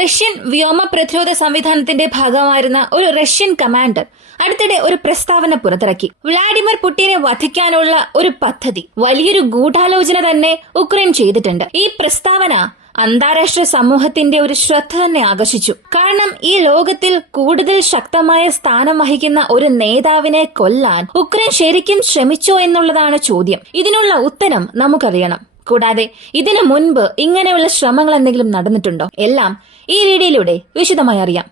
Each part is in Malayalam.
റഷ്യൻ വ്യോമ പ്രതിരോധ സംവിധാനത്തിന്റെ ഭാഗമായിരുന്ന ഒരു റഷ്യൻ കമാൻഡർ അടുത്തിടെ ഒരു പ്രസ്താവന പുറത്തിറക്കി. വ്ളാഡിമിർ പുടിനെ വധിക്കാനുള്ള ഒരു പദ്ധതി, വലിയൊരു ഗൂഢാലോചന തന്നെ ഉക്രൈൻ ചെയ്തിട്ടുണ്ട്. ഈ പ്രസ്താവന അന്താരാഷ്ട്ര സമൂഹത്തിന്റെ ഒരു ശ്രദ്ധ തന്നെ ആകർഷിച്ചു. കാരണം ഈ ലോകത്തിൽ കൂടുതൽ ശക്തമായ സ്ഥാനം വഹിക്കുന്ന ഒരു നേതാവിനെ കൊല്ലാൻ ഉക്രൈൻ ശരിക്കും ശ്രമിച്ചോ എന്നുള്ളതാണ് ചോദ്യം. ഇതിനുള്ള ഉത്തരം നമുക്കറിയണം. കൂടാതെ ഇതിനു മുൻപ് ഇങ്ങനെയുള്ള ശ്രമങ്ങൾ എന്തെങ്കിലും നടന്നിട്ടുണ്ടോ? എല്ലാം ഈ വീഡിയോയിലൂടെ വിശദമായി അറിയാം.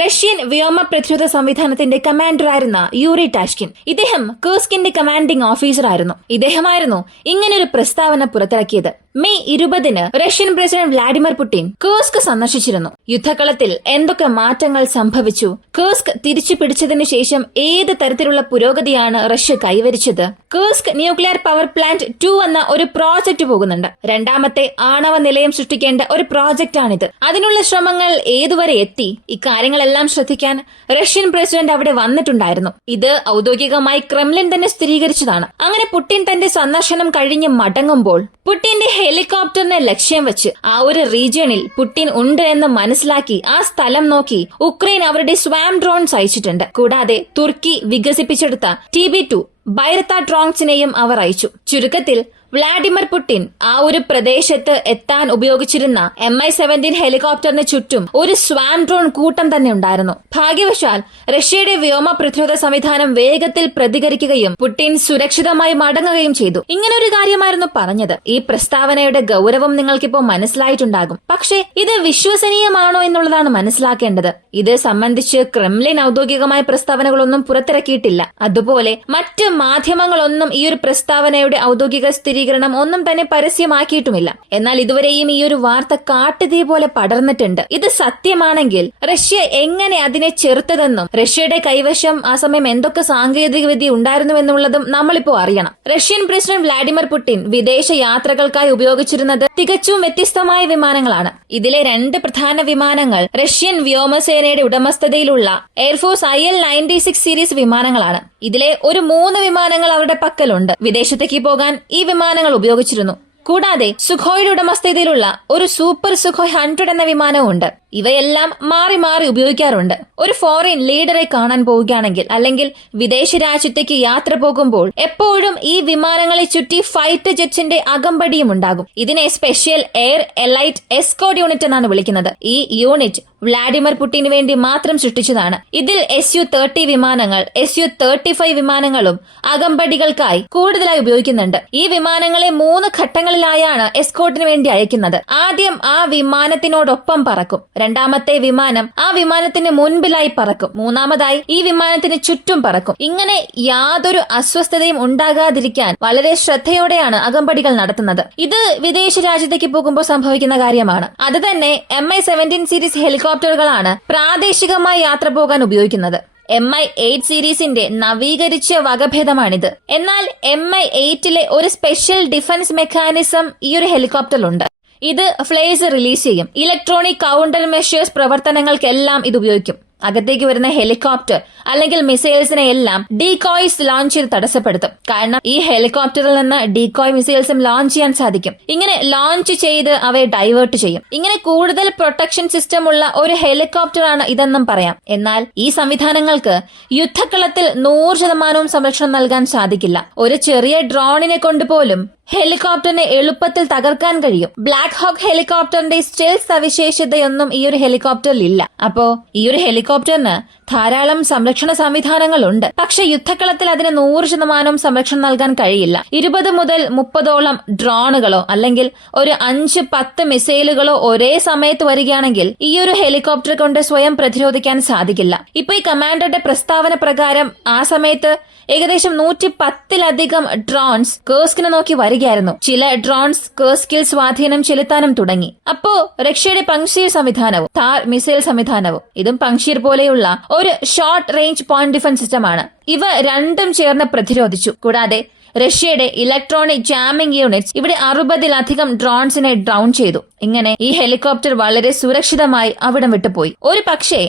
റഷ്യൻ വ്യോമ പ്രതിരോധ സംവിധാനത്തിന്റെ കമാൻഡറായിരുന്ന യൂറി ടാഷ്കിൻ, ഇദ്ദേഹം കേഴ്സ്കിന്റെ കമാൻഡിംഗ് ഓഫീസറായിരുന്നു. ഇദ്ദേഹമായിരുന്നു ഇങ്ങനൊരു പ്രസ്താവന പുറത്തിറക്കിയത്. May 20 Russian president Vladimir Putin Kursk സന്ദർശിച്ചിരുന്നു. യുദ്ധകളത്തിൽ എന്തൊക്കെ മാറ്റങ്ങൾ സംഭവിച്ചു, കേഴ്സ്ക് തിരിച്ചു പിടിച്ചതിനു ശേഷം ഏത് തരത്തിലുള്ള പുരോഗതിയാണ് റഷ്യ കൈവരിച്ചത്, കേഴ്സ്ക് ന്യൂക്ലിയർ പവർ പ്ലാന്റ് 2 എന്ന ഒരു പ്രോജക്ട് പോകുന്നുണ്ട്. രണ്ടാമത്തെ ആണവ നിലയം സൃഷ്ടിക്കേണ്ട ഒരു പ്രോജക്റ്റാണിത്. അതിനുള്ള ശ്രമങ്ങൾ ഏതുവരെ എത്തി? ഇക്കാര്യങ്ങളെല്ലാം ശ്രദ്ധിക്കാൻ റഷ്യൻ പ്രസിഡന്റ് അവിടെ വന്നിട്ടുണ്ടായിരുന്നു. ഇത് ഔദ്യോഗികമായി ക്രെംലിൻ തന്നെ സ്ഥിരീകരിച്ചതാണ്. അങ്ങനെ പുടിൻ തന്റെ സന്ദർശനം കഴിഞ്ഞ് മടങ്ങുമ്പോൾ പുടിന്റെ ഹെലികോപ്റ്ററിനെ ലക്ഷ്യം വെച്ച് ആ ഒരു റീജിയണിൽ പുടിൻ ഉണ്ട് എന്ന് മനസ്സിലാക്കി ആ സ്ഥലം നോക്കി ഉക്രൈൻ അവരുടെ സ്വാം ഡ്രോൺസ് അയച്ചിട്ടുണ്ട്. കൂടാതെ തുർക്കി വികസിപ്പിച്ചെടുത്ത TB2 ബൈറത്ത ഡ്രോൺസിനെയും അവർ അയച്ചു. ചുരുക്കത്തിൽ വ്ളാഡിമിർ പുടിൻ ആ ഒരു പ്രദേശത്ത് എത്താൻ ഉപയോഗിച്ചിരുന്ന Mi-17 ഹെലികോപ്റ്ററിന് ചുറ്റും ഒരു സ്വാം ഡ്രോൺ കൂട്ടം തന്നെ ഉണ്ടായിരുന്നു. ഭാഗ്യവശാൽ റഷ്യയുടെ വ്യോമ പ്രതിരോധ സംവിധാനം വേഗത്തിൽ പ്രതികരിക്കുകയും പുടിൻ സുരക്ഷിതമായി മടങ്ങുകയും ചെയ്തു. ഇങ്ങനൊരു കാര്യമായിരുന്നു പറഞ്ഞത്. ഈ പ്രസ്താവനയുടെ ഗൗരവം നിങ്ങൾക്കിപ്പോ മനസ്സിലായിട്ടുണ്ടാകും. പക്ഷേ ഇത് വിശ്വസനീയമാണോ എന്നുള്ളതാണ് മനസ്സിലാക്കേണ്ടത്. ഇത് സംബന്ധിച്ച് ക്രെംലിൻ ഔദ്യോഗികമായ പ്രസ്താവനകളൊന്നും പുറത്തിറക്കിയിട്ടില്ല. അതുപോലെ മറ്റ് മാധ്യമങ്ങളൊന്നും ഈ ഒരു പ്രസ്താവനയുടെ ഔദ്യോഗിക സ്ഥിരീകരണം ഒന്നും തന്നെ പരസ്യമാക്കിയിട്ടുമില്ല. എന്നാൽ ഇതുവരെയും ഈ ഒരു വാർത്ത കാട്ടുതീ പോലെ പടർന്നിട്ടുണ്ട്. ഇത് സത്യമാണെങ്കിൽ റഷ്യ എങ്ങനെ അതിനെ ചെറുത്തതെന്നും റഷ്യയുടെ കൈവശം ആ സമയം എന്തൊക്കെ സാങ്കേതിക വിദ്യ ഉണ്ടായിരുന്നുവെന്നുള്ളതും നമ്മളിപ്പോ അറിയണം. റഷ്യൻ പ്രസിഡന്റ് വ്ളാഡിമിർ പുടിൻ വിദേശ യാത്രകൾക്കായി ഉപയോഗിച്ചിരുന്നത് തികച്ചും വ്യത്യസ്തമായ വിമാനങ്ങളാണ്. ഇതിലെ 2 പ്രധാന വിമാനങ്ങൾ റഷ്യൻ വ്യോമസേനയുടെ ഉടമസ്ഥതയിലുള്ള എയർഫോഴ്സ് IL-96 സീരീസ് വിമാനങ്ങളാണ്. ഇതിലെ ഒരു 3 വിമാനങ്ങൾ അവരുടെ പക്കലുണ്ട്. വിദേശത്തേക്ക് പോകാൻ ഈ വിമാനങ്ങൾ ഉപയോഗിച്ചിരുന്നു. കൂടാതെ സുഖോയുടെ ഉടമസ്ഥതയിലുള്ള ഒരു സൂപ്പർ സുഖോയ് 100 എന്ന വിമാനവും ഉണ്ട്. ഇവയെല്ലാം മാറി മാറി ഉപയോഗിക്കാറുണ്ട്. ഒരു ഫോറിൻ ലീഡറെ കാണാൻ പോവുകയാണെങ്കിൽ അല്ലെങ്കിൽ വിദേശ രാജ്യത്തേക്ക് യാത്ര പോകുമ്പോൾ എപ്പോഴും ഈ വിമാനങ്ങളെ ചുറ്റി ഫൈറ്റർ ജെറ്റ്സിന്റെ അകമ്പടിയും ഉണ്ടാകും. ഇതിനെ special air elite escort unit എന്നാണ് വിളിക്കുന്നത്. ഈ യൂണിറ്റ് വ്ളാഡിമിർ പുടിന് വേണ്ടി മാത്രം സൃഷ്ടിച്ചതാണ്. ഇതിൽ Su-30 വിമാനങ്ങൾ, Su-35 വിമാനങ്ങളും അകമ്പടികൾക്കായി കൂടുതലായി ഉപയോഗിക്കുന്നുണ്ട്. ഈ വിമാനങ്ങളെ 3 ഘട്ടങ്ങളിലായാണ് എസ്കോർട്ടിന് വേണ്ടി അയക്കുന്നത്. ആദ്യം ആ വിമാനത്തിനോടൊപ്പം പറക്കും. രണ്ടാമത്തെ വിമാനം ആ വിമാനത്തിന് മുൻപിലായി പറക്കും. മൂന്നാമതായി ഈ വിമാനത്തിന് ചുറ്റും പറക്കും. ഇങ്ങനെ യാതൊരു അസ്വസ്ഥതയും ഉണ്ടാകാതിരിക്കാൻ വളരെ ശ്രദ്ധയോടെയാണ് അകമ്പടികൾ നടത്തുന്നത്. ഇത് വിദേശ രാജ്യത്തേക്ക് പോകുമ്പോൾ സംഭവിക്കുന്ന കാര്യമാണ്. അത് തന്നെ Mi-17 സീരീസ് ഹെലികോപ്റ്ററുകളാണ് പ്രാദേശികമായി യാത്ര പോകാൻ ഉപയോഗിക്കുന്നത്. Mi-8 സീരീസിന്റെ നവീകരിച്ച വകഭേദമാണിത്. എന്നാൽ Mi-8ലെ ഒരു സ്പെഷ്യൽ ഡിഫൻസ് മെക്കാനിസം ഈ ഒരു ഹെലികോപ്റ്ററിലുണ്ട്. ഇത് ഫ്ലേസ് റിലീസ് ചെയ്യും. ഇലക്ട്രോണിക് കൗണ്ടർ മെഷേഴ്സ് പ്രവർത്തനങ്ങൾക്കെല്ലാം ഇത് ഉപയോഗിക്കും. അകത്തേക്ക് വരുന്ന ഹെലികോപ്റ്റർ അല്ലെങ്കിൽ മിസൈൽസിനെ എല്ലാം ഡീകോയ്സ് ലോഞ്ച് ചെയ്ത് തടസ്സപ്പെടുത്തും. കാരണം ഈ ഹെലികോപ്റ്ററിൽ നിന്ന് ഡീകോയ് മിസൈൽസും ലോഞ്ച് ചെയ്യാൻ സാധിക്കും. ഇങ്ങനെ ലോഞ്ച് ചെയ്ത് അവയെ ഡൈവേർട്ട് ചെയ്യും. ഇങ്ങനെ കൂടുതൽ പ്രൊട്ടക്ഷൻ സിസ്റ്റം ഉള്ള ഒരു ഹെലികോപ്റ്ററാണ് ഇതെന്നും പറയാം. എന്നാൽ ഈ സംവിധാനങ്ങൾക്ക് യുദ്ധക്കളത്തിൽ 100% സംരക്ഷണം നൽകാൻ സാധിക്കില്ല. ഒരു ചെറിയ ഡ്രോണിനെ കൊണ്ടുപോലും ഹെലികോപ്റ്ററിനെ എളുപ്പത്തിൽ തകർക്കാൻ കഴിയും. ബ്ലാക്ക് ഹോക്ക് ഹെലികോപ്റ്ററിന്റെ സ്റ്റെൽത്ത് സവിശേഷതയൊന്നും ഈ ഒരു ഹെലികോപ്റ്ററിൽ ഇല്ല. അപ്പോ ഈ ഒരു ഹെലികോപ്റ്ററിന് ധാരാളം സംരക്ഷണ സംവിധാനങ്ങളുണ്ട്. പക്ഷെ യുദ്ധക്കളത്തിൽ അതിന് 100% സംരക്ഷണം നൽകാൻ കഴിയില്ല. 20 മുതൽ 30ഓളം ഡ്രോണുകളോ അല്ലെങ്കിൽ ഒരു 5-10 മിസൈലുകളോ ഒരേ സമയത്ത് വരികയാണെങ്കിൽ ഈ ഒരു ഹെലികോപ്റ്റർ കൊണ്ട് സ്വയം പ്രതിരോധിക്കാൻ സാധിക്കില്ല. ഇപ്പൊ ഈ കമാൻഡറുടെ പ്രസ്താവന പ്രകാരം ആ സമയത്ത് ഏകദേശം 110-ലധികം ഡ്രോൺസ് കേഴ്സ്കിനെ നോക്കി വരികയായിരുന്നു. ചില ഡ്രോൺസ് കേഴ്സ്കിൽ സ്വാധീനം ചെലുത്താനും തുടങ്ങി. അപ്പോ റഷ്യയുടെ പങ്ഷീർ സംവിധാനവും താർ മിസൈൽ സംവിധാനവും ഇതും പങ്ഷീർ പോലെയുള്ള ഒരു ഷോർട്ട് റേഞ്ച് പോയിന്റ് ഡിഫൻസ് സിസ്റ്റമാണ്. ഇവ രണ്ടും ചേർന്ന് പ്രതിരോധിച്ചു. കൂടാതെ റഷ്യയുടെ ഇലക്ട്രോണിക് ജാമിംഗ് യൂണിറ്റ്സ് ഇവിടെ 60-ലധികം ഡ്രോൺസിനെ ഡൗൺ ചെയ്തു. ഇങ്ങനെ ഈ ഹെലികോപ്റ്റർ വളരെ സുരക്ഷിതമായി അവിടം വിട്ടുപോയി. ഒരു പക്ഷേ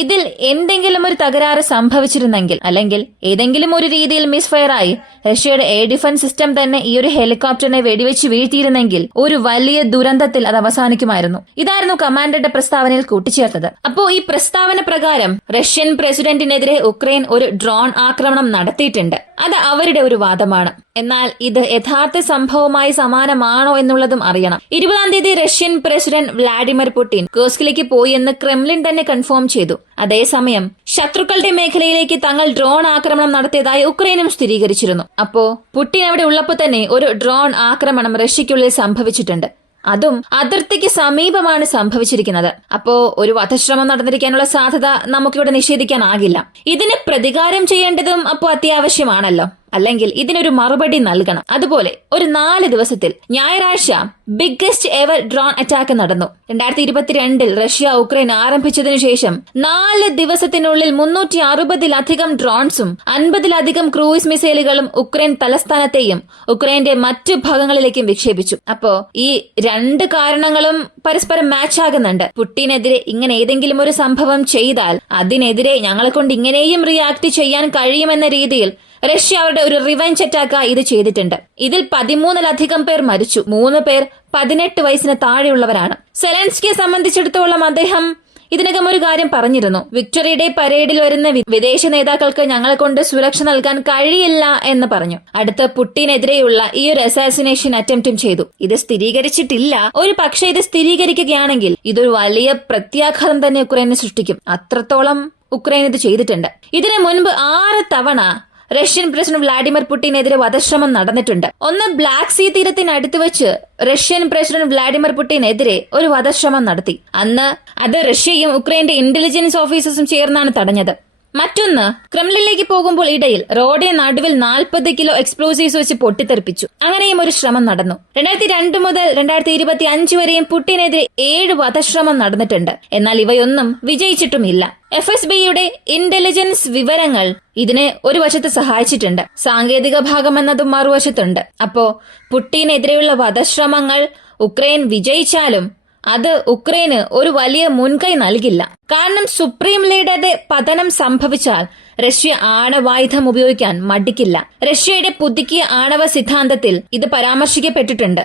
ഇതിൽ എന്തെങ്കിലും ഒരു തകരാറ് സംഭവിച്ചിരുന്നെങ്കിൽ അല്ലെങ്കിൽ ഏതെങ്കിലും ഒരു രീതിയിൽ മിസ്ഫയർ ആയി റഷ്യയുടെ എയർ ഡിഫൻസ് സിസ്റ്റം തന്നെ ഈ ഒരു ഹെലികോപ്റ്ററിനെ വെടിവെച്ച് വീഴ്ത്തിയിരുന്നെങ്കിൽ ഒരു വലിയ ദുരന്തത്തിൽ അത് അവസാനിക്കുമായിരുന്നു. ഇതായിരുന്നു കമാൻഡറുടെ പ്രസ്താവനയിൽ കൂട്ടിച്ചേർത്തത്. അപ്പോ ഈ പ്രസ്താവന പ്രകാരം റഷ്യൻ പ്രസിഡന്റിനെതിരെ ഉക്രൈൻ ഒരു ഡ്രോൺ ആക്രമണം നടത്തിയിട്ടുണ്ട്. അത് അവരുടെ ഒരു വാദമാണ്. എന്നാൽ ഇത് യഥാർത്ഥ സംഭവമായി സമാനമാണോ എന്നുള്ളതും അറിയണം. 20-ാം തീയതി റഷ്യൻ പ്രസിഡന്റ് വ്ളാഡിമിർ പുടിൻ കേഴ്സ്കിലേക്ക് പോയി എന്ന് ക്രെംലിൻ തന്നെ കൺഫേം ചെയ്തു. അതേസമയം ശത്രുക്കളുടെ മേഖലയിലേക്ക് തങ്ങൾ ഡ്രോൺ ആക്രമണം നടത്തിയതായി ഉക്രൈനും സ്ഥിരീകരിച്ചിരുന്നു. അപ്പോ പുടിൻ അവിടെ ഉള്ളപ്പോൾ തന്നെ ഒരു ഡ്രോൺ ആക്രമണം റഷ്യയ്ക്കുള്ളിൽ സംഭവിച്ചിട്ടുണ്ട്. അതും അതിർത്തിക്ക് സമീപമാണ് സംഭവിച്ചിരിക്കുന്നത്. അപ്പോ ഒരു വധശ്രമം നടന്നിരിക്കാനുള്ള സാധ്യത നമുക്കിവിടെ നിഷേധിക്കാനാകില്ല. ഇതിന് പ്രതികാരം ചെയ്യേണ്ടതും അപ്പോ അത്യാവശ്യമാണല്ലോ. അല്ലെങ്കിൽ ഇതിനൊരു മറുപടി നൽകണം. അതുപോലെ ഒരു 4 ദിവസത്തിൽ ഞായറാഴ്ച ബിഗ്ഗസ്റ്റ് എവർ ഡ്രോൺ അറ്റാക്ക് നടന്നു. 2022 റഷ്യ ഉക്രൈൻ ആരംഭിച്ചതിനു ശേഷം 4 ദിവസത്തിനുള്ളിൽ 360-ലധികം ഡ്രോൺസും 50-ലധികം ക്രൂയിസ് മിസൈലുകളും ഉക്രൈൻ തലസ്ഥാനത്തെയും ഉക്രൈന്റെ മറ്റു ഭാഗങ്ങളിലേക്കും വിക്ഷേപിച്ചു. അപ്പോ ഈ 2 കാരണങ്ങളും പരസ്പരം മാച്ച് ആകുന്നുണ്ട്. പുടിനെതിരെ ഇങ്ങനെ ഏതെങ്കിലും ഒരു സംഭവം ചെയ്താൽ അതിനെതിരെ ഞങ്ങളെ കൊണ്ട് ഇങ്ങനെയും റിയാക്ട് ചെയ്യാൻ കഴിയുമെന്ന രീതിയിൽ റഷ്യ അവരുടെ ഒരു റിവെഞ്ച് അറ്റാക്ക് ഇത് ചെയ്തിട്ടുണ്ട്. ഇതിൽ 13-ലധികം പേർ മരിച്ചു. 3 പേർ 18 വയസ്സിന് താഴെയുള്ളവരാണ്. സെലൻസ്കിയെ സംബന്ധിച്ചിടത്തോളം അദ്ദേഹം ഇതിനകം ഒരു കാര്യം പറഞ്ഞിരുന്നു. വിക്ടറി ഡേ പരേഡിൽ വരുന്ന വിദേശ നേതാക്കൾക്ക് ഞങ്ങളെ കൊണ്ട് സുരക്ഷ നൽകാൻ കഴിയില്ല എന്ന് പറഞ്ഞു. അടുത്ത് പുടിനെതിരെയുള്ള ഈ ഒരു അസാസിനേഷൻ അറ്റംപ്റ്റും ചെയ്തു. ഇത് സ്ഥിരീകരിച്ചിട്ടില്ല. ഒരു പക്ഷേ ഇത് സ്ഥിരീകരിക്കുകയാണെങ്കിൽ ഇതൊരു വലിയ പ്രത്യാഘാതം തന്നെ ഉക്രൈനെ സൃഷ്ടിക്കും. അത്രത്തോളം ഉക്രൈൻ ഇത് ചെയ്തിട്ടുണ്ട്. ഇതിനു മുൻപ് 6 തവണ റഷ്യൻ പ്രസിഡന്റ് വ്ളാഡിമിർ പുടിനെതിരെ വധശ്രമം നടന്നിട്ടുണ്ട്. ഒന്ന് ബ്ലാക്ക് സീ തീരത്തിനടുത്ത് വെച്ച് റഷ്യൻ പ്രസിഡന്റ് വ്ളാഡിമിർ പുടിനെതിരെ ഒരു വധശ്രമം നടത്തി. അന്ന് അത് റഷ്യയും ഉക്രൈന്റെ ഇന്റലിജൻസ് ഓഫീസേഴ്സും ചേർന്നാണ് തടഞ്ഞത്. മറ്റൊന്ന് ക്രെംലിനിലേക്ക് പോകുമ്പോൾ ഇടയിൽ റോഡിന് നടുവിൽ 40 കിലോ എക്സ്പ്ലോസീവ്സ് വെച്ച് പൊട്ടിത്തെറിപ്പിച്ചു. അങ്ങനെയും ഒരു ശ്രമം നടന്നു. 2002 മുതൽ 2025 വരെയും പുടിനെതിരെ 7 വധശ്രമം നടന്നിട്ടുണ്ട്. എന്നാൽ ഇവയൊന്നും വിജയിച്ചിട്ടുമില്ല. FSBയുടെ ഇന്റലിജൻസ് വിവരങ്ങൾ ഇതിനെ ഒരു വശത്ത് സഹായിച്ചിട്ടുണ്ട്. സാങ്കേതിക ഭാഗം എന്നതും മറുവശത്തുണ്ട്. അപ്പോ പുടിനെതിരെയുള്ള വധശ്രമങ്ങൾ ഉക്രൈൻ വിജയിച്ചാലും അത് ഉക്രൈന് ഒരു വലിയ മുൻകൈ നൽകില്ല. കാരണം സുപ്രീം ലീഡറുടെ പതനം സംഭവിച്ചാൽ റഷ്യ ആണവായുധം ഉപയോഗിക്കാൻ മടിക്കില്ല. റഷ്യയുടെ പുതുക്കിയ ആണവ സിദ്ധാന്തത്തിൽ ഇത് പരാമർശിക്കപ്പെട്ടിട്ടുണ്ട്.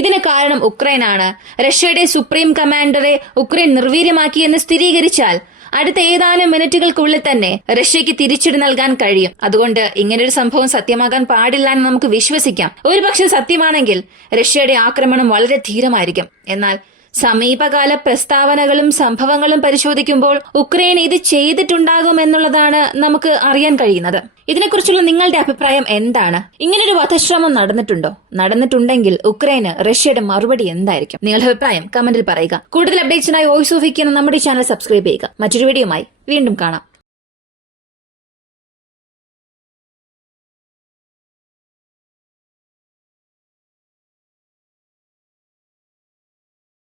ഇതിന് കാരണം ഉക്രൈനാണ്. റഷ്യയുടെ സുപ്രീം കമാൻഡറെ ഉക്രൈൻ നിർവീര്യമാക്കിയെന്ന് സ്ഥിരീകരിച്ചാൽ അടുത്ത ഏതാനും മിനിറ്റുകൾക്കുള്ളിൽ തന്നെ റഷ്യയ്ക്ക് തിരിച്ചടി നൽകാൻ കഴിയും. അതുകൊണ്ട് ഇങ്ങനൊരു സംഭവം സത്യമാകാൻ പാടില്ല എന്ന് നമുക്ക് വിശ്വസിക്കാം. ഒരുപക്ഷെ സത്യമാണെങ്കിൽ റഷ്യയുടെ ആക്രമണം വളരെ ധീരമായിരിക്കും. എന്നാൽ സമീപകാല പ്രസ്താവനകളും സംഭവങ്ങളും പരിശോധിക്കുമ്പോൾ ഉക്രൈൻ ഇത് ചെയ്തിട്ടുണ്ടാകും എന്നുള്ളതാണ് നമുക്ക് അറിയാൻ കഴിയുന്നത്. ഇതിനെക്കുറിച്ചുള്ള നിങ്ങളുടെ അഭിപ്രായം എന്താണ്? ഇങ്ങനൊരു വധശ്രമം നടന്നിട്ടുണ്ടെങ്കിൽ ഉക്രൈന് റഷ്യയുടെ മറുപടി എന്തായിരിക്കും? നിങ്ങളുടെ അഭിപ്രായം കമന്റിൽ പറയുക. കൂടുതൽ അപ്ഡേറ്റ്സിനായി വോയിസ് ഓഫ് ഇന്ത്യ എന്ന നമ്മുടെ ചാനൽ സബ്സ്ക്രൈബ് ചെയ്യുക. മറ്റൊരു വീഡിയോയുമായി വീണ്ടും കാണാം.